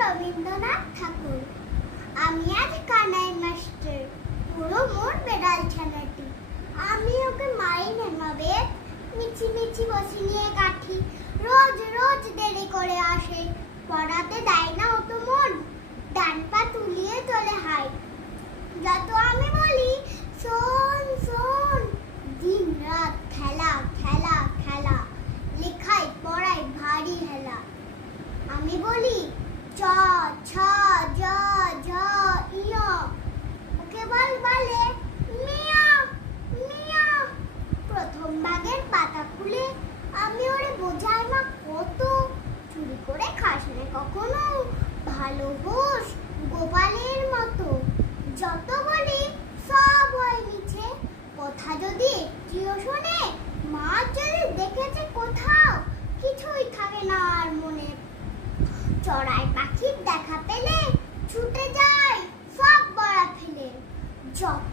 রবীন্দ্রনাথ ঠাকুর। আমি আজ কানাই মাস্টার, পুরো মোর বেড়াল ছানাটি। আমি ওকে মাই নেমাবে, মিছি মিছি বসি নিয়ে কাঠি। রোজ রোজ দেরি করে আসে, পড়াতে দেয় না অত মন। ডান পা তুলিয়ে তোলে হাই, যত আমি বলি শোন শোন। দিন রাত খেলা খেলা খেলা, লেখায় পড়ায় ভারী হেলা। আমি বলি চ ছ জ ঝ ইয়, ওকে বলে মিয়া মিয়া। প্রথম ভাগের পাতা খুলে আমি ওরে বোঝাই না কত, চুরি করে খাস না কখনো, ভালো হোস গোপালের মতো। যত বলি সব হয় মিছে, কথা যদি একটিও শোনে, মা যদি দেখেছে কোথাও, কিছুই থাকে না আর মনে। চড়াই পাখির দেখা পেলে ছুটে যায় সব বড়া ফেলে, যত